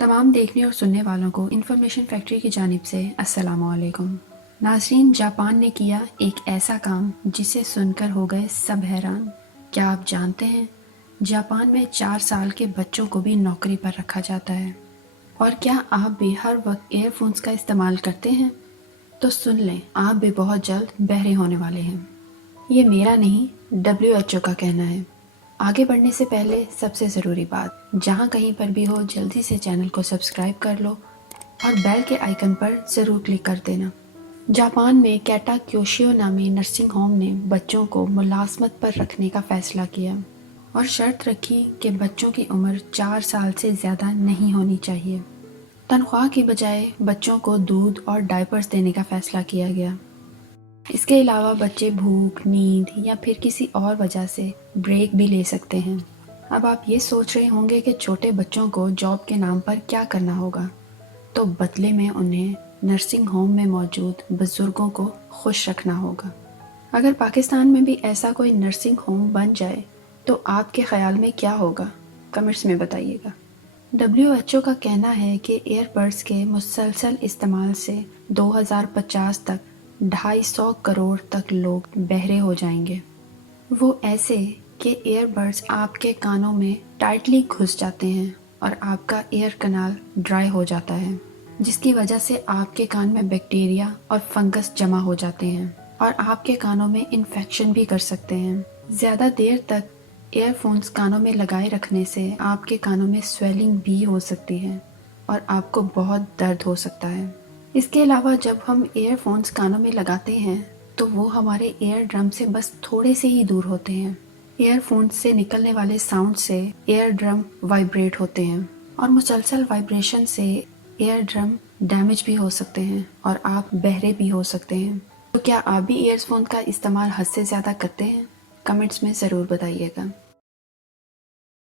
तमाम देखने और सुनने वालों को इन्फॉर्मेशन फैक्ट्री की जानिब से अस्सलाम वालेकुम। नाज़रीन, जापान ने किया एक ऐसा काम जिसे सुनकर हो गए सब हैरान। क्या आप जानते हैं जापान में 4 साल के बच्चों को भी नौकरी पर रखा जाता है। और क्या आप भी हर वक्त एयरफोन्स का इस्तेमाल करते हैं? तो सुन लें, आप भी बहुत जल्द बहरे होने वाले हैं। ये मेरा नहीं, WHO का कहना है। आगे बढ़ने से पहले सबसे ज़रूरी बात, जहाँ कहीं पर भी हो जल्दी से चैनल को सब्सक्राइब कर लो और बेल के आइकन पर ज़रूर क्लिक कर देना। जापान में कैटा क्योशियो नामी नर्सिंग होम ने बच्चों को मुलाजमत पर रखने का फ़ैसला किया और शर्त रखी कि बच्चों की उम्र 4 साल से ज़्यादा नहीं होनी चाहिए। तनख्वाह की बजाय बच्चों को दूध और डायपर्स देने का फ़ैसला किया गया। इसके अलावा बच्चे भूख, नींद या फिर किसी और वजह से ब्रेक भी ले सकते हैं। अब आप ये सोच रहे होंगे कि छोटे बच्चों को जॉब के नाम पर क्या करना होगा, तो बदले में उन्हें नर्सिंग होम में मौजूद बुजुर्गों को खुश रखना होगा। अगर पाकिस्तान में भी ऐसा कोई नर्सिंग होम बन जाए तो आपके ख्याल में क्या होगा, कमेंट्स में बताइएगा। WHO का कहना है कि एयरबड्स के मुसलसल इस्तेमाल से 2050 तक 250 करोड़ तक लोग बहरे हो जाएंगे। वो ऐसे कि एयरबड्स आपके कानों में टाइटली घुस जाते हैं और आपका एयर कनाल ड्राई हो जाता है, जिसकी वजह से आपके कान में बैक्टीरिया और फंगस जमा हो जाते हैं और आपके कानों में इन्फेक्शन भी कर सकते हैं। ज़्यादा देर तक एयरफोन्स कानों में लगाए रखने से आपके कानों में स्वेलिंग भी हो सकती है और आपको बहुत दर्द हो सकता है। इसके अलावा जब हम एयरफोन्स कानों में लगाते हैं तो वो हमारे एयर ड्रम से बस थोड़े से ही दूर होते हैं। एयरफोन्स से निकलने वाले साउंड से एयर ड्रम वाइब्रेट होते हैं और मुसलसल वाइब्रेशन से एयर ड्रम डैमेज भी हो सकते हैं और आप बहरे भी हो सकते हैं। तो क्या आप भी ईयरफोन का इस्तेमाल हद से ज़्यादा करते हैं? कमेंट्स में ज़रूर बताइएगा।